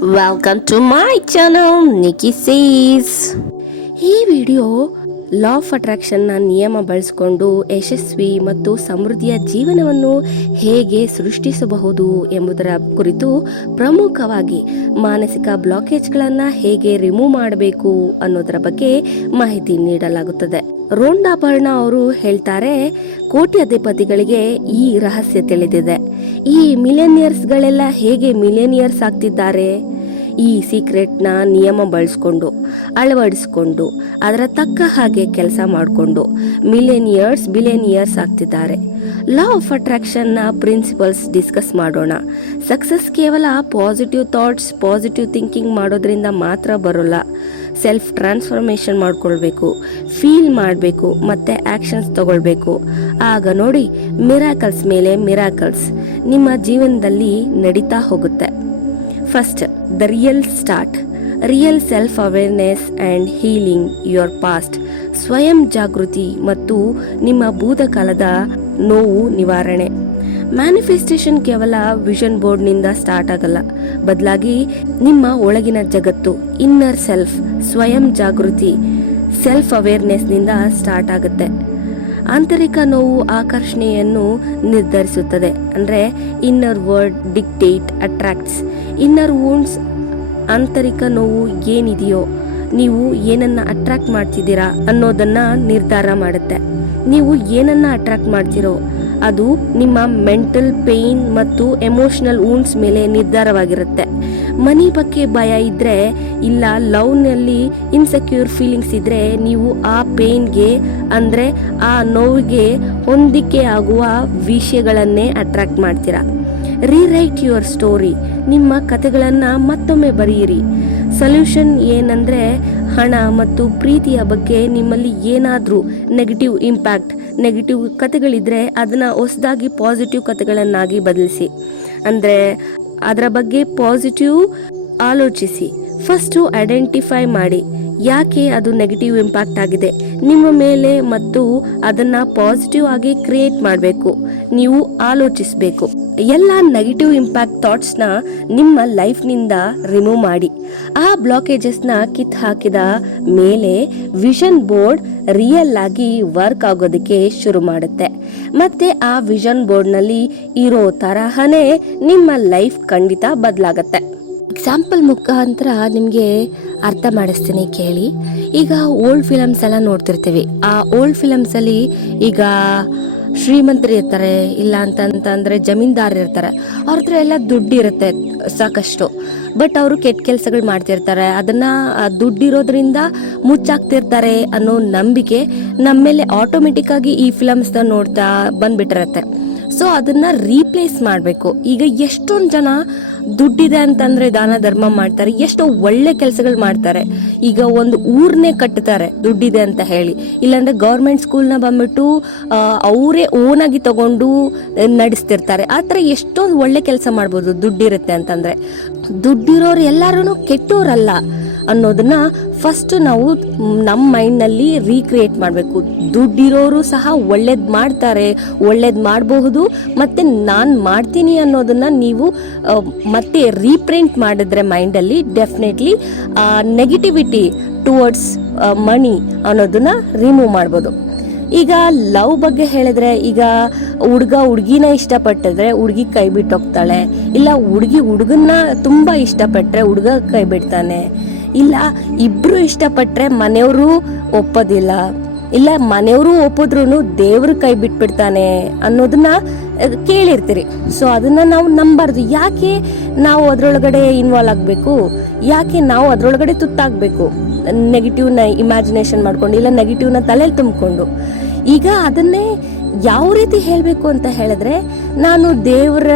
Welcome to my channel, Nikki Says. ಈ video law of ಅಟ್ರಾಕ್ಷನ್ನ ನಿಯಮ ಬಳಸಿಕೊಂಡು ಯಶಸ್ವಿ ಮತ್ತು ಸಮೃದ್ಧಿಯ ಜೀವನವನ್ನು ಹೇಗೆ ಸೃಷ್ಟಿಸಬಹುದು ಎಂಬುದರ ಕುರಿತು ಪ್ರಮುಖವಾಗಿ ಮಾನಸಿಕ ಬ್ಲಾಕೇಜ್ಗಳನ್ನು ಹೇಗೆ ರಿಮೂವ್ ಮಾಡಬೇಕು ಅನ್ನೋದರ ಬಗ್ಗೆ ಮಾಹಿತಿ ನೀಡಲಾಗುತ್ತದೆ. ರೋಂಡಾಪರ್ಣ ಅವರು ಹೇಳ್ತಾರೆ, ಕೋಟ್ಯಾಧಿಪತಿಗಳಿಗೆ ಈ ರಹಸ್ಯ ತಿಳಿದಿದೆ. ಈ ಮಿಲಿಯನಿಯರ್ಸ್ಗಳೆಲ್ಲ ಹೇಗೆ ಮಿಲಿಯನಿಯರ್ಸ್ ಆಗ್ತಿದ್ದಾರೆ? ಈ ಸೀಕ್ರೆಟ್ನ ನಿಯಮ ಬಳಸ್ಕೊಂಡು ಅಳವಡಿಸ್ಕೊಂಡು ಅದರ ತಕ್ಕ ಹಾಗೆ ಕೆಲಸ ಮಾಡಿಕೊಂಡು ಬಿಲಿಯನಿಯರ್ಸ್ ಆಗ್ತಿದ್ದಾರೆ. ಲಾ ಆಫ್ ಅಟ್ರಾಕ್ಷನ್ನ ಪ್ರಿನ್ಸಿಪಲ್ಸ್ ಡಿಸ್ಕಸ್ ಮಾಡೋಣ. ಸಕ್ಸಸ್ ಕೇವಲ ಪಾಸಿಟಿವ್ ಥಾಟ್ಸ್, ಪಾಸಿಟಿವ್ ಥಿಂಕಿಂಗ್ ಮಾಡೋದ್ರಿಂದ ಮಾತ್ರ ಬರೋಲ್ಲ. ಸೆಲ್ಫ್ ಟ್ರಾನ್ಸ್ಫಾರ್ಮೇಷನ್ ಮಾಡ್ಕೊಳ್ಬೇಕು, ಫೀಲ್ ಮಾಡಬೇಕು ಮತ್ತು ಆ್ಯಕ್ಷನ್ಸ್ ತಗೊಳ್ಬೇಕು. ಆಗ ನೋಡಿ, ಮಿರಾಕಲ್ಸ್ ಮೇಲೆ ಮಿರಾಕಲ್ಸ್ ನಿಮ್ಮ ಜೀವನದಲ್ಲಿ ನಡೀತಾ ಹೋಗುತ್ತೆ. First, the real self awareness and healing your past. ಸ್ವಯಂ ಜಾಗೃತಿ ಮತ್ತು ನಿಮ್ಮ ಭೂತಕಾಲದ ನೋವು ನಿವಾರಣೆ. ಮ್ಯಾನಿಫೆಸ್ಟೇಷನ್ ಕೇವಲ ವಿಷನ್ ಬೋರ್ಡ್ನಿಂದ ಸ್ಟಾರ್ಟ್ ಆಗಲ್ಲ, ಬದಲಾಗಿ ನಿಮ್ಮ ಒಳಗಿನ ಜಗತ್ತು, ಇನ್ನರ್ ಸೆಲ್ಫ್, ಸ್ವಯಂ ಜಾಗೃತಿ, ಸೆಲ್ಫ್ ಅವೇರ್ನೆಸ್ನಿಂದ ಸ್ಟಾರ್ಟ್ ಆಗುತ್ತೆ. ಆಂತರಿಕ ನೋವು ಆಕರ್ಷಣೆಯನ್ನು ನಿರ್ಧರಿಸುತ್ತದೆ. ಅಂದರೆ inner word dictate attracts. Inner wounds, ಆಂತರಿಕ ನೋವು ಏನಿದೆಯೋ, ನೀವು ಏನನ್ನ ಅಟ್ರಾಕ್ಟ್ ಮಾಡ್ತಿದ್ದೀರಾ ಅನ್ನೋದನ್ನ ನಿರ್ಧಾರ ಮಾಡುತ್ತೆ. ನೀವು ಏನನ್ನ ಅಟ್ರಾಕ್ಟ್ ಮಾಡ್ತಿರೋ ಅದು ನಿಮ್ಮ ಮೆಂಟಲ್ ಪೇಯ್ನ್ ಮತ್ತು ಎಮೋಷನಲ್ ವೂಂಡ್ಸ್ ಮೇಲೆ ನಿರ್ಧಾರವಾಗಿರುತ್ತೆ. ಮನಿ ಬಗ್ಗೆ ಭಯ ಇದ್ರೆ, ಇಲ್ಲ ಲವ್ನಲ್ಲಿ ಇನ್ಸೆಕ್ಯೂರ್ ಫೀಲಿಂಗ್ಸ್ ಇದ್ರೆ, ನೀವು ಆ ಪೇಯ್ನ್ಗೆ ಅಂದರೆ ಆ ನೋವಿಗೆ ಹೊಂದಿಕೆ ಆಗುವ ವಿಷಯಗಳನ್ನೇ ಅಟ್ರಾಕ್ಟ್ ಮಾಡ್ತೀರಾ. Rewrite your story. ನಿಮ್ಮ ಕಥೆಗಳನ್ನು ಮತ್ತೊಮ್ಮೆ ಬರೆಯಿರಿ. ಸೊಲ್ಯೂಷನ್ ಏನಂದರೆ, ಹಣ ಮತ್ತು ಪ್ರೀತಿಯ ಬಗ್ಗೆ ನಿಮ್ಮಲ್ಲಿ ಏನಾದರೂ ನೆಗೆಟಿವ್ ಕಥೆಗಳಿದ್ರೆ ಅದನ್ನು ಹೊಸದಾಗಿ ಪಾಸಿಟಿವ್ ಕಥೆಗಳನ್ನಾಗಿ ಬದಲಿಸಿ. ಅಂದರೆ ಅದರ ಬಗ್ಗೆ ಪಾಸಿಟಿವ್ ಆಲೋಚಿಸಿ. ಫಸ್ಟು ಐಡೆಂಟಿಫೈ ಮಾಡಿ ಯಾಕೆ ಅದು ನೆಗೆಟಿವ್ ಇಂಪ್ಯಾಕ್ಟ್ ಆಗಿದೆ ನಿಮ್ಮ ಮೇಲೆ ಮತ್ತು ಅದನ್ನು ಪಾಸಿಟಿವ್ ಆಗಿ ಕ್ರಿಯೇಟ್ ಮಾಡಬೇಕು. ನೀವು ಆಲೋಚಿಸಬೇಕು. ಎಲ್ಲ ನೆಗೆಟಿವ್ ಇಂಪ್ಯಾಕ್ಟ್ ಥಾಟ್ಸ್ನ ನಿಮ್ಮ ಲೈಫ್ನಿಂದ ರಿಮೂವ್ ಮಾಡಿ. ಆ ಬ್ಲಾಕೇಜಸ್ನ ಕಿತ್ತು ಹಾಕಿದ ಮೇಲೆ ವಿಷನ್ ಬೋರ್ಡ್ ರಿಯಲ್ ಆಗಿ ವರ್ಕ್ ಆಗೋದಕ್ಕೆ ಶುರು ಮಾಡುತ್ತೆ. ಮತ್ತೆ ಆ ವಿಷನ್ ಬೋರ್ಡ್ನಲ್ಲಿ ಇರೋ ತರಹನೇ ನಿಮ್ಮ ಲೈಫ್ ಖಂಡಿತ ಬದಲಾಗತ್ತೆ. ಎಕ್ಸಾಂಪಲ್ ಮುಖಾಂತರ ನಿಮಗೆ ಅರ್ಥ ಮಾಡಿಸ್ತೀನಿ, ಕೇಳಿ. ಈಗ ಓಲ್ಡ್ ಫಿಲಮ್ಸ್ ಎಲ್ಲ ನೋಡ್ತಿರ್ತೀವಿ. ಆ ಓಲ್ಡ್ ಫಿಲಮ್ಸಲ್ಲಿ ಈಗ ಶ್ರೀಮಂತರು ಇರ್ತಾರೆ, ಇಲ್ಲ ಅಂತಂದ್ರೆ ಜಮೀನ್ದಾರ್ ಇರ್ತಾರೆ. ಅವ್ರ ಹತ್ರ ಎಲ್ಲ ದುಡ್ಡು ಇರುತ್ತೆ ಸಾಕಷ್ಟು, ಬಟ್ ಅವರು ಕೆಟ್ಟ ಕೆಲಸಗಳು ಮಾಡ್ತಿರ್ತಾರೆ. ಅದನ್ನ ದುಡ್ಡಿರೋದ್ರಿಂದ ಮುಚ್ಚಾಕ್ತಿರ್ತಾರೆ ಅನ್ನೋ ನಂಬಿಕೆ ನಮ್ಮ ಮೇಲೆ ಆಟೋಮೆಟಿಕ್ ಆಗಿ ಈ ಫಿಲಮ್ಸ್ನ ನೋಡ್ತಾ ಬಂದ್ಬಿಟ್ಟಿರತ್ತೆ. ಸೊ ಅದನ್ನ ರೀಪ್ಲೇಸ್ ಮಾಡಬೇಕು. ಈಗ ಎಷ್ಟೊಂದು ಜನ ದುಡ್ಡಿದೆ ಅಂತಂದ್ರೆ ದಾನ ಧರ್ಮ ಮಾಡ್ತಾರೆ, ಎಷ್ಟೋ ಒಳ್ಳೆ ಕೆಲಸಗಳು ಮಾಡ್ತಾರೆ. ಈಗ ಒಂದು ಊರ್ನೇ ಕಟ್ಟುತ್ತಾರೆ ದುಡ್ಡಿದೆ ಅಂತ ಹೇಳಿ, ಇಲ್ಲಾಂದ್ರೆ ಗೌರ್ಮೆಂಟ್ ಸ್ಕೂಲ್ನ ಬಂದ್ಬಿಟ್ಟು ಅವರೇ ಓನ್ ಆಗಿ ತಗೊಂಡು ನಡೆಸ್ತಿರ್ತಾರೆ. ಆ ಥರ ಎಷ್ಟೊಂದು ಒಳ್ಳೆ ಕೆಲಸ ಮಾಡ್ಬೋದು ದುಡ್ಡಿರುತ್ತೆ ಅಂತಂದ್ರೆ. ದುಡ್ಡಿರೋರು ಎಲ್ಲರೂ ಕೆಟ್ಟೋರಲ್ಲ ಅನ್ನೋದನ್ನ ಫಸ್ಟ್ ನಾವು ನಮ್ಮ ಮೈಂಡ್ನಲ್ಲಿ ರೀಕ್ರಿಯೇಟ್ ಮಾಡಬೇಕು. ದುಡ್ಡಿರೋರು ಸಹ ಒಳ್ಳೇದು ಮಾಡ್ತಾರೆ, ಒಳ್ಳೇದು ಮಾಡಬಹುದು, ಮತ್ತು ನಾನು ಮಾಡ್ತೀನಿ ಅನ್ನೋದನ್ನ ನೀವು ಮತ್ತೆ ರೀಪ್ರಿಂಟ್ ಮಾಡಿದ್ರೆ ಮೈಂಡಲ್ಲಿ ಡೆಫಿನೆಟ್ಲಿ ನೆಗೆಟಿವಿಟಿ ಟುವರ್ಡ್ಸ್ ಮನಿ ಅನ್ನೋದನ್ನ ರಿಮೂವ್ ಮಾಡ್ಬೋದು. ಈಗ ಲವ್ ಬಗ್ಗೆ ಹೇಳಿದ್ರೆ, ಈಗ ಹುಡುಗಿನ ಇಷ್ಟಪಟ್ಟಿದ್ರೆ ಹುಡುಗಿ ಕೈ ಬಿಟ್ಟು ಹೋಗ್ತಾಳೆ, ಇಲ್ಲ ಹುಡುಗನ್ನ ತುಂಬಾ ಇಷ್ಟಪಟ್ರೆ ಹುಡುಗ ಕೈ ಬಿಡ್ತಾನೆ, ಇಲ್ಲ ಇಬ್ರು ಇಷ್ಟಪಟ್ರೆ ಮನೆಯವರು ಒಪ್ಪೋದಿಲ್ಲ, ಇಲ್ಲ ಮನೆಯವರು ಒಪ್ಪಿದ್ರು ದೇವ್ರ ಕೈ ಬಿಟ್ಬಿಡ್ತಾನೆ ಅನ್ನೋದನ್ನ ಕೇಳಿರ್ತೀರಿ. ಸೊ ಅದನ್ನ ನಾವು ನಂಬಾರ್ದು. ಯಾಕೆ ನಾವು ಅದ್ರೊಳಗಡೆ ಇನ್ವಾಲ್ವ್ ಆಗಬೇಕು? ಯಾಕೆ ನಾವು ಅದ್ರೊಳಗಡೆ ತುತ್ತಾಗಬೇಕು? ನೆಗೆಟಿವ್ನ ಇಮ್ಯಾಜಿನೇಷನ್ ಮಾಡ್ಕೊಂಡು, ಇಲ್ಲ ನೆಗೆಟಿವ್ನ ತಲೆಯಲ್ಲಿ ತುಂಬಿಕೊಂಡು. ಈಗ ಅದನ್ನೇ ಯಾವ ರೀತಿ ಹೇಳಬೇಕು ಅಂತ ಹೇಳಿದ್ರೆ, ನಾನು ದೇವರ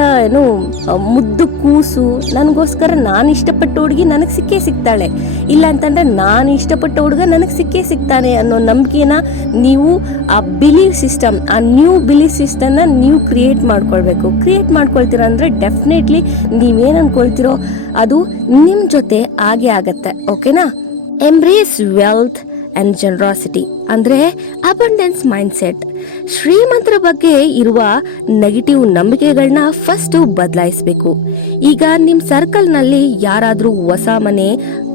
ಮುದ್ದು ಕೂಸು, ನನಗೋಸ್ಕರ ನಾನು ಇಷ್ಟಪಟ್ಟ ಹುಡುಗಿ ನನಗೆ ಸಿಗ್ತಾಳೆ, ಇಲ್ಲ ಅಂತಂದ್ರೆ ನಾನು ಇಷ್ಟಪಟ್ಟ ಹುಡುಗ ನನಗೆ ಸಿಗ್ತಾನೆ ಅನ್ನೋ ನಂಬಿಕೆನ ನೀವು ಆ ಬಿಲೀಫ್ ಸಿಸ್ಟಮ್, ಆ ನ್ಯೂ ಬಿಲೀಫ್ ಸಿಸ್ಟಮ್ನ ನೀವು ಕ್ರಿಯೇಟ್ ಮಾಡ್ಕೊಳ್ತೀರ ಅಂದರೆ ಡೆಫಿನೆಟ್ಲಿ ನೀವೇನು ಅನ್ಕೊಳ್ತಿರೋ ಅದು ನಿಮ್ಮ ಜೊತೆ ಆಗೇ ಆಗತ್ತೆ. ಓಕೆನಾ? ಎಂಬ್ರೇಸ್ ವೆಲ್ತ್ ಅಂಡ್ ಜನರಾಸಿಟಿ ಅಂದ್ರೆ ಅಬಂಡೆನ್ಸ್ ಮೈಂಡ್ಸೆಟ್. ಶ್ರೀಮಂತರ ಬಗ್ಗೆ ಇರುವ ನೆಗೆಟಿವ್ ನಂಬಿಕೆಗಳನ್ನ ಫಸ್ಟ್ ಬದಲಾಯಿಸಬೇಕು. ಈಗ ನಿಮ್ ಸರ್ಕಲ್ ನಲ್ಲಿ ಯಾರಾದ್ರೂ ಹೊಸ ಮನೆ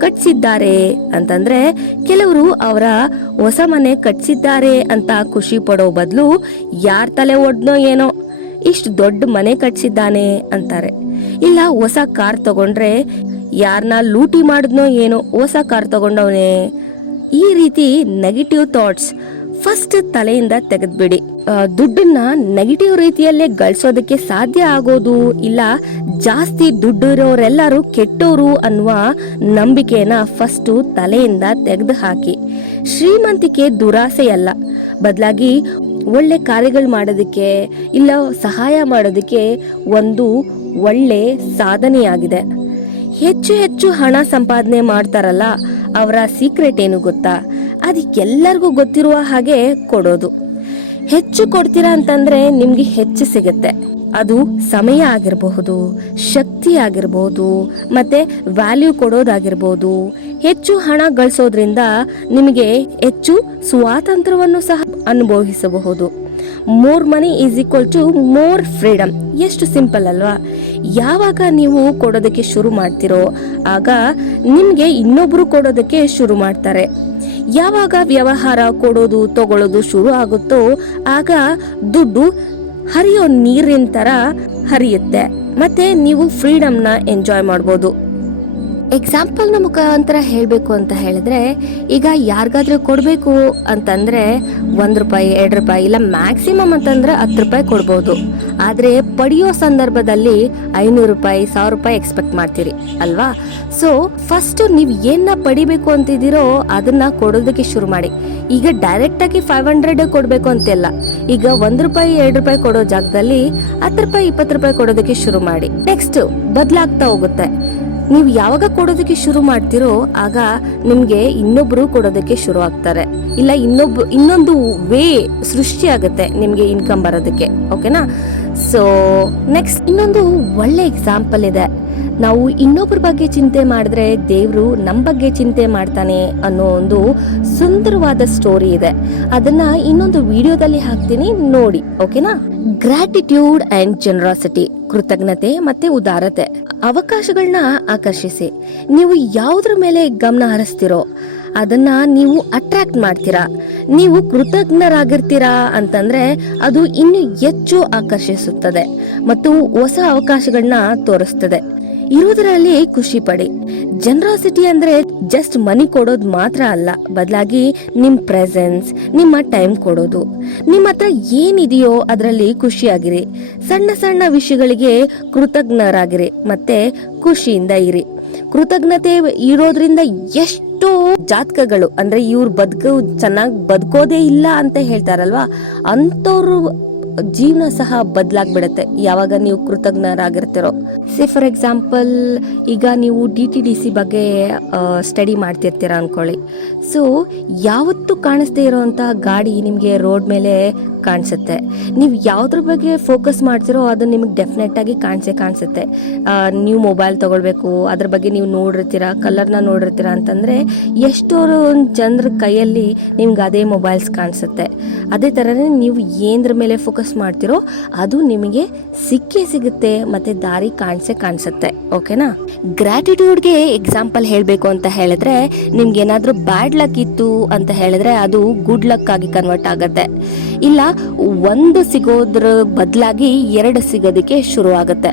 ಕಟ್ಸಿದ್ದಾರೆ ಅಂತಂದ್ರೆ ಕೆಲವರು ಅವರ ಹೊಸ ಮನೆ ಕಟ್ಸಿದ್ದಾರೆ ಅಂತ ಖುಷಿ ಪಡೋ ಬದಲು ಯಾರ್ ತಲೆ ಒಡ್ನೋ ಏನೋ ಇಷ್ಟು ದೊಡ್ಡ ಮನೆ ಕಟ್ಸಿದ್ದಾನೆ ಅಂತಾರೆ. ಇಲ್ಲ ಹೊಸ ಕಾರ್ ತಗೊಂಡ್ರೆ ಯಾರನ್ನ ಲೂಟಿ ಮಾಡಿದ್ನೋ ಏನೋ ಹೊಸ ಕಾರ್ ತಗೊಂಡವನೇ. ಈ ರೀತಿ ನೆಗೆಟಿವ್ ಥಾಟ್ಸ್ ಫಸ್ಟ್ ತಲೆಯಿಂದ ತೆಗೆದ್ಬಿಡಿ. ದುಡ್ಡನ್ನ ನೆಗೆಟಿವ್ ರೀತಿಯಲ್ಲೇ ಗಳಿಸೋದಕ್ಕೆ ಸಾಧ್ಯ ಆಗೋದು ಇಲ್ಲ, ಜಾಸ್ತಿ ದುಡ್ಡು ಇರೋರೆಲ್ಲರೂ ಕೆಟ್ಟೋರು ಅನ್ನುವ ನಂಬಿಕೆನ ಫಸ್ಟ್ ತಲೆಯಿಂದ ತೆಗೆದು ಹಾಕಿ. ಶ್ರೀಮಂತಿಕೆ ದುರಾಸೆಯಲ್ಲ, ಬದಲಾಗಿ ಒಳ್ಳೆ ಕಾರ್ಯಗಳು ಮಾಡೋದಕ್ಕೆ ಇಲ್ಲ ಸಹಾಯ ಮಾಡೋದಕ್ಕೆ ಒಂದು ಒಳ್ಳೆ ಸಾಧನೆಯಾಗಿದೆ. ಹೆಚ್ಚು ಹೆಚ್ಚು ಹಣ ಸಂಪಾದನೆ ಮಾಡ್ತಾರಲ್ಲ ಅವರ ಸೀಕ್ರೆಟ್ ಏನು ಗೊತ್ತಾ? ಅದಕ್ಕೆಲ್ಲರಿಗೂ ಗೊತ್ತಿರುವ ಹಾಗೆ ಕೊಡೋದು. ಹೆಚ್ಚು ಕೊಡ್ತೀರಾ ಅಂತಂದ್ರೆ ನಿಮ್ಗೆ ಹೆಚ್ಚು ಸಿಗುತ್ತೆ. ಅದು ಸಮಯ ಆಗಿರಬಹುದು, ಶಕ್ತಿ ಆಗಿರಬಹುದು, ಮತ್ತೆ ವ್ಯಾಲ್ಯೂ ಕೊಡೋದಾಗಿರ್ಬೋದು. ಹೆಚ್ಚು ಹಣ ಗಳಿಸೋದ್ರಿಂದ ನಿಮಗೆ ಹೆಚ್ಚು ಸ್ವಾತಂತ್ರ್ಯವನ್ನು ಸಹ ಅನುಭವಿಸಬಹುದು. More money is equal to more freedom. ಎಷ್ಟು ಸಿಂಪಲ್ ಅಲ್ವಾ? ಯಾವಾಗ ನೀವು ಕೊಡೋದಕ್ಕೆ ಶುರು ಮಾಡ್ತಿರೋ ಆಗ ನಿಮ್ಗೆ ಇನ್ನೊಬ್ರು ಕೊಡೋದಕ್ಕೆ ಶುರು ಮಾಡ್ತಾರೆ. ಯಾವಾಗ ವ್ಯವಹಾರ ಕೊಡೋದು ತಗೊಳ್ಳೋದು ಶುರು ಆಗುತ್ತೋ ಆಗ ದುಡ್ಡು ಹರಿಯೋ ನೀರಿನ ತರ ಹರಿಯುತ್ತೆ, ಮತ್ತೆ ನೀವು ಫ್ರೀಡಮ್ನ ಎಂಜಾಯ್ ಮಾಡ್ಬೋದು. ಎಕ್ಸಾಂಪಲ್ ನ ಮುಖಾಂತರ ಹೇಳ್ಬೇಕು ಅಂತ ಹೇಳಿದ್ರೆ, ಈಗ ಯಾರಿಗಾದ್ರೂ ಕೊಡ್ಬೇಕು ಅಂತಂದ್ರೆ ₹1, ₹2 ಇಲ್ಲ ಮ್ಯಾಕ್ಸಿಮಮ್ ಅಂತಂದ್ರೆ ₹10 ಕೊಡ್ಬೋದು. ಆದ್ರೆ ಪಡೆಯೋ ಸಂದರ್ಭದಲ್ಲಿ ₹500, ₹1000 ಎಕ್ಸ್ಪೆಕ್ಟ್ ಮಾಡ್ತೀರಿ ಅಲ್ವಾ? ಸೊ ಫಸ್ಟ್ ನೀವ್ ಏನ ಪಡಿಬೇಕು ಅಂತಿದ್ದೀರೋ ಅದನ್ನ ಕೊಡೋದಕ್ಕೆ ಶುರು ಮಾಡಿ. ಈಗ ಡೈರೆಕ್ಟ್ ಆಗಿ 500 ಕೊಡ್ಬೇಕು ಅಂತೆಲ್ಲ. ಈಗ ₹1, ₹2 ಕೊಡೋ ಜಾಗದಲ್ಲಿ ₹10, ₹20 ಕೊಡೋದಕ್ಕೆ ಶುರು ಮಾಡಿ. ನೆಕ್ಸ್ಟ್ ಬದಲಾಗ್ತಾ ಹೋಗುತ್ತೆ. ನೀವು ಯಾವಾಗ ಕೊಡೋದಕ್ಕೆ ಶುರು ಮಾಡ್ತಿರೋ ಆಗ ನಿಮ್ಗೆ ಇನ್ನೊಬ್ರು ಕೊಡೋದಕ್ಕೆ ಶುರು ಆಗ್ತಾರೆ, ಇಲ್ಲ ಇನ್ನೊಂದು ವೇ ಸೃಷ್ಟಿ ಆಗುತ್ತೆ ನಿಮ್ಗೆ ಇನ್ಕಮ್ ಬರೋದಕ್ಕೆ. ಓಕೆನಾ? ಸೊ ನೆಕ್ಸ್ಟ್ ಇನ್ನೊಂದು ಒಳ್ಳೆ ಎಕ್ಸಾಂಪಲ್ ಇದೆ. ನಾವು ಇನ್ನೊಬ್ಬರ ಬಗ್ಗೆ ಚಿಂತೆ ಮಾಡಿದ್ರೆ ದೇವ್ರು ನಮ್ಮ ಬಗ್ಗೆ ಚಿಂತೆ ಮಾಡ್ತಾನೆ ಅನ್ನೋ ಒಂದು ಸುಂದರವಾದ ಸ್ಟೋರಿ ಇದೆ. ಅದನ್ನ ಇನ್ನೊಂದು ವಿಡಿಯೋದಲ್ಲಿ ಹಾಕ್ತೀನಿ, ನೋಡಿ. ಓಕೆನಾ? ಗ್ರಾಟಿಟ್ಯೂಡ್ ಅಂಡ್ ಜನರಾಸಿಟಿ, ಕೃತಜ್ಞತೆ ಮತ್ತೆ ಉದಾರತೆ. ಅವಕಾಶಗಳನ್ನ ಆಕರ್ಷಿಸಿ. ನೀವು ಯಾವುದ್ರ ಮೇಲೆ ಗಮನ ಹರಿಸ್ತಿರೋ ಅದನ್ನ ನೀವು ಅಟ್ರಾಕ್ಟ್ ಮಾಡ್ತೀರಾ. ನೀವು ಕೃತಜ್ಞರಾಗಿರ್ತೀರಾ ಅಂತಂದ್ರೆ ಅದು ಇನ್ನು ಹೆಚ್ಚು ಆಕರ್ಷಿಸುತ್ತದೆ ಮತ್ತು ಹೊಸ ಅವಕಾಶಗಳನ್ನ ತೋರಿಸ್ತದೆ. ಇರೋದ್ರಲ್ಲಿ ಖುಷಿ ಪಡಿ. ಜನರಾಸಿಟಿ ಅಂದ್ರೆ ಜಸ್ಟ್ ಮನಿ ಕೊಡೋದು ಮಾತ್ರ ಅಲ್ಲ, ಬದಲಾಗಿ ನಿಮ್ ಪ್ರೆಸೆನ್ಸ್, ನಿಮ್ಮ ಟೈಮ್ ಕೊಡೋದು. ನಿಮ್ಮ ಹತ್ರ ಏನಿದೆಯೋ ಅದರಲ್ಲಿ ಖುಷಿಯಾಗಿರಿ. ಸಣ್ಣ ಸಣ್ಣ ವಿಷಯಗಳಿಗೆ ಕೃತಜ್ಞರಾಗಿರಿ ಮತ್ತೆ ಖುಷಿಯಿಂದ ಇರಿ. ಕೃತಜ್ಞತೆ ಇರೋದ್ರಿಂದ ಎಷ್ಟೋ ಜಾತಕಗಳು ಅಂದ್ರೆ ಇವ್ರು ಚೆನ್ನಾಗಿ ಬದುಕೋದೇ ಇಲ್ಲ ಅಂತ ಹೇಳ್ತಾರಲ್ವಾ, ಅಂತವ್ರು ಜೀವನ ಸಹ ಬದಲಾಗ್ಬಿಡತ್ತೆ ಯಾವಾಗ ನೀವು ಕೃತಜ್ಞರಾಗಿರ್ತಿರೋ. ಫಾರ್ ಎಕ್ಸಾಂಪಲ್, ಈಗ ನೀವು DTDC ಬಗ್ಗೆ ಸ್ಟಡಿ ಮಾಡ್ತಿರ್ತೀರ ಅನ್ಕೊಳ್ಳಿ. ಸೊ ಯಾವತ್ತೂ ಕಾಣಿಸ್ದೇ ಇರೋಂಥ ಗಾಡಿ ನಿಮಗೆ ರೋಡ್ ಮೇಲೆ ಕಾಣಿಸುತ್ತೆ. ನೀವು ಯಾವ್ದ್ರ ಬಗ್ಗೆ ಫೋಕಸ್ ಮಾಡ್ತಿರೋ ಅದು ನಿಮಗೆ ಡೆಫಿನೆಟ್ ಆಗಿ ಕಾಣಿಸುತ್ತೆ. ನೀವು ಮೊಬೈಲ್ ತಗೊಳ್ಬೇಕು, ಅದ್ರ ಬಗ್ಗೆ ನೀವು ನೋಡಿರ್ತೀರ, ಕಲರ್ನ ನೋಡಿರ್ತೀರ ಅಂತಂದ್ರೆ ಎಷ್ಟೋ ಜನರ ಕೈಯಲ್ಲಿ ನಿಮ್ಗೆ ಅದೇ ಮೊಬೈಲ್ಸ್ ಕಾಣಿಸುತ್ತೆ. ಅದೇ ಥರನೇ ನೀವು ಏನ್ರ ಮೇಲೆ ಫೋಕಸ್ ಮಾಡ್ತಿರೋ ಅದು ನಿಮಗೆ ಸಿಕ್ಕೇ ಸಿಗುತ್ತೆ ಮತ್ತೆ ದಾರಿ ಕಾಣಿಸುತ್ತೆ. ಓಕೆನಾ? ಗ್ರಾಟಿಟ್ಯೂಡ್ಗೆ ಎಕ್ಸಾಂಪಲ್ ಹೇಳಬೇಕು ಅಂತ ಹೇಳಿದ್ರೆ, ನಿಮ್ಗೆ ಏನಾದ್ರೂ ಬ್ಯಾಡ್ ಲಕ್ ಇತ್ತು ಅಂತ ಹೇಳಿದ್ರೆ ಅದು ಗುಡ್ ಲಕ್ ಆಗಿ ಕನ್ವರ್ಟ್ ಆಗುತ್ತೆ. ಇಲ್ಲ ಒಂದು ಸಿಗೋದ್ರ ಬದಲಾಗಿ 2 ಸಿಗೋದಕ್ಕೆ ಶುರು ಆಗುತ್ತೆ.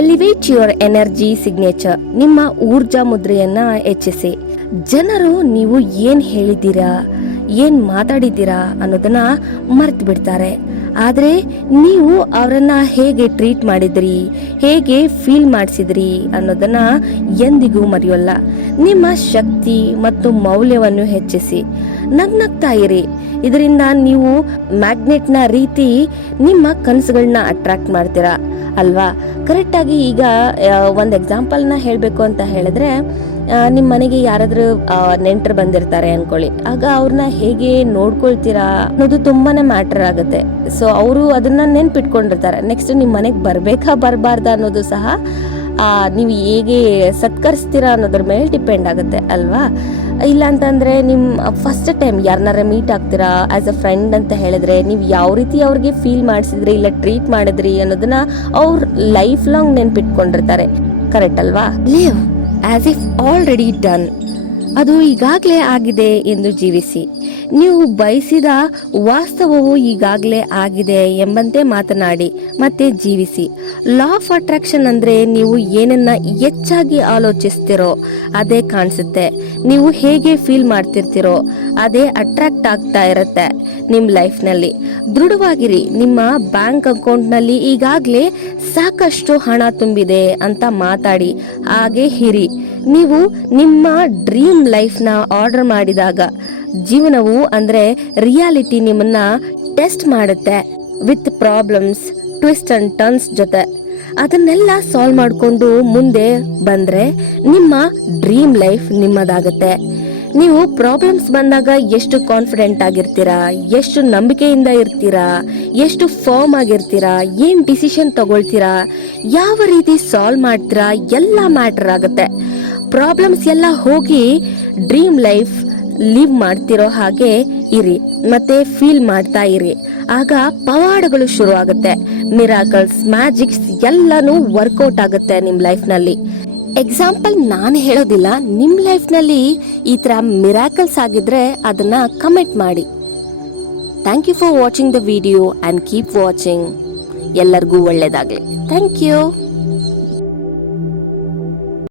ಎಲಿವೇಟ್ ಯುವರ್ ಎನರ್ಜಿ ಸಿಗ್ನೇಚರ್, ನಿಮ್ಮ ಊರ್ಜಾ ಮುದ್ರೆಯನ್ನ ಹೆಚ್ಚಿಸಿ. ಜನರು ನೀವು ಏನ್ ಹೇಳಿದ್ದೀರಾ, ಏನ್ ಮಾತಾಡಿದ್ದೀರಾ ಅನ್ನೋದನ್ನ ಮರ್ತು ಬಿಡ್ತಾರೆ. ಆದ್ರೆ ನೀವು ಅವರನ್ನ ಹೇಗೆ ಟ್ರೀಟ್ ಮಾಡಿದ್ರಿ, ಹೇಗೆ ಫೀಲ್ ಮಾಡಿಸಿದ್ರಿ ಅನ್ನೋದನ್ನ ಎಂದಿಗೂ ಮರೆಯೋಲ್ಲ. ನಿಮ್ಮ ಶಕ್ತಿ ಮತ್ತು ಮೌಲ್ಯವನ್ನು ಹೆಚ್ಚಿಸಿ. ನಗ್ನಗ್ತಾ ಇರಿ. ಇದರಿಂದ ನೀವು ಮ್ಯಾಗ್ನೆಟ್ನ ರೀತಿ ನಿಮ್ಮ ಕನಸುಗಳನ್ನ ಅಟ್ರಾಕ್ಟ್ ಮಾಡ್ತೀರಾ ಅಲ್ವಾ? ಕರೆಕ್ಟಾಗಿ ಈಗ ಒಂದು ಎಕ್ಸಾಂಪಲ್ನ ಹೇಳಬೇಕು ಅಂತ ಹೇಳಿದ್ರೆ, ನಿಮ್ಮ ಮನೆಗೆ ಯಾರಾದ್ರೂ ನೆಂಟರು ಬಂದಿರ್ತಾರೆ ಅನ್ಕೊಳ್ಳಿ. ಆಗ ಅವ್ರನ್ನ ಹೇಗೆ ನೋಡ್ಕೊಳ್ತೀರಾ ಅನ್ನೋದು ತುಂಬಾನೇ ಮ್ಯಾಟರ್ ಆಗುತ್ತೆ. ಸೊ ಅವರು ಅದನ್ನ ನೆನ್ಪಿಟ್ಕೊಂಡಿರ್ತಾರೆ. ನೆಕ್ಸ್ಟ್ ನಿಮ್ಮ ಮನೆಗೆ ಬರಬೇಕಾ ಬರಬಾರ್ದಾ ಅನ್ನೋದು ಸಹ ನೀವು ಹೇಗೆ ಸತ್ಕರಿಸ್ತೀರಾ ಅನ್ನೋದ್ರ ಮೇಲೆ ಡಿಪೆಂಡ್ ಆಗುತ್ತೆ ಅಲ್ವಾ. ಇಲ್ಲಾಂತಂದರೆ ನಿಮ್ಮ ಫಸ್ಟ್ ಟೈಮ್ ಯಾರನ್ನಾರ ಮೀಟ್ ಆಗ್ತೀರಾ ಆ್ಯಸ್ ಅ ಫ್ರೆಂಡ್ ಅಂತ ಹೇಳಿದ್ರೆ ನೀವು ಯಾವ ರೀತಿ ಅವ್ರಿಗೆ ಫೀಲ್ ಮಾಡಿಸಿದ್ರಿ ಇಲ್ಲ ಟ್ರೀಟ್ ಮಾಡಿದ್ರಿ ಅನ್ನೋದನ್ನ ಅವ್ರು ಲೈಫ್ ಲಾಂಗ್ ನೆನ್ಪಿಟ್ಕೊಂಡಿರ್ತಾರೆ. ಕರೆಕ್ಟ್ ಅಲ್ವಾ? Live as if already done, ಅದು ಈಗಾಗಲೇ ಆಗಿದೆ ಎಂದು ಜೀವಿಸಿ. ನೀವು ಬಯಸಿದ ವಾಸ್ತವವು ಈಗಾಗಲೇ ಆಗಿದೆ ಎಂಬಂತೆ ಮಾತನಾಡಿ ಮತ್ತೆ ಜೀವಿಸಿ. ಲಾ ಆಫ್ ಅಟ್ರಾಕ್ಷನ್ ಅಂದರೆ ನೀವು ಏನನ್ನ ಹೆಚ್ಚಾಗಿ ಆಲೋಚಿಸ್ತಿರೋ ಅದೇ ಕಾಣಿಸುತ್ತೆ. ನೀವು ಹೇಗೆ ಫೀಲ್ ಮಾಡ್ತಿರ್ತೀರೋ ಅದೇ ಅಟ್ರಾಕ್ಟ್ ಆಗ್ತಾ ಇರುತ್ತೆ ನಿಮ್ಮ ಲೈಫ್ನಲ್ಲಿ. ದೃಢವಾಗಿರಿ. ನಿಮ್ಮ ಬ್ಯಾಂಕ್ ಅಕೌಂಟ್ನಲ್ಲಿ ಈಗಾಗಲೇ ಸಾಕಷ್ಟು ಹಣ ತುಂಬಿದೆ ಅಂತ ಮಾತಾಡಿ ಹಾಗೆ ಇರಿ. ನೀವು ನಿಮ್ಮ ಡ್ರೀಮ್ ಲೈಫ್ನ ಆರ್ಡರ್ ಮಾಡಿದಾಗ ಜೀವನವು ಅಂದರೆ ರಿಯಾಲಿಟಿ ನಿಮ್ಮನ್ನ ಟೆಸ್ಟ್ ಮಾಡುತ್ತೆ with problems, twist and turns ಜೊತೆ. ಅದನ್ನೆಲ್ಲ ಸಾಲ್ವ್ ಮಾಡಿಕೊಂಡು ಮುಂದೆ ಬಂದ್ರೆ ನಿಮ್ಮ ಡ್ರೀಮ್ ಲೈಫ್ ನಿಮ್ಮದಾಗುತ್ತೆ. ನೀವು ಪ್ರಾಬ್ಲಮ್ಸ್ ಬಂದಾಗ ಎಷ್ಟು ಕಾನ್ಫಿಡೆಂಟ್ ಆಗಿರ್ತೀರಾ, ಎಷ್ಟು ನಂಬಿಕೆಯಿಂದ ಇರ್ತೀರಾ, ಎಷ್ಟು ಫರ್ಮ್ ಆಗಿರ್ತೀರಾ, ಏನು ಡಿಸಿಷನ್ ತಗೊಳ್ತೀರಾ, ಯಾವ ರೀತಿ ಸಾಲ್ವ್ ಮಾಡ್ತೀರಾ ಎಲ್ಲ ಮ್ಯಾಟರ್ ಆಗುತ್ತೆ. ಪ್ರಾಬ್ಲಮ್ಸ್ ಎಲ್ಲ ಹೋಗಿ ಡ್ರೀಮ್ ಲೈಫ್ ಲಿವ್ ಮಾಡ್ತಿರೋ ಹಾಗೆ ಇರಿ ಮತ್ತೆ ಫೀಲ್ ಮಾಡ್ತಾ ಇರಿ. ಆಗ ಪವಾಡಗಳು ಶುರು ಆಗುತ್ತೆ. ಮಿರಾಕಲ್ಸ್, ಮ್ಯಾಜಿಕ್ಸ್ ಎಲ್ಲನೂ ವರ್ಕೌಟ್ ಆಗುತ್ತೆ ನಿಮ್ಮ ಲೈಫ್ನಲ್ಲಿ. ಎಕ್ಸಾಂಪಲ್ ನಾನು ಹೇಳೋದಿಲ್ಲ, ನಿಮ್ಮ ಲೈಫ್ನಲ್ಲಿ ಈ ಥರ ಮಿರಾಕಲ್ಸ್ ಆಗಿದ್ರೆ ಅದನ್ನ ಕಮೆಂಟ್ ಮಾಡಿ. Thank you for watching the video and keep watching. ಎಲ್ಲರಿಗೂ ಒಳ್ಳೆಯದಾಗಲಿ. Thank you.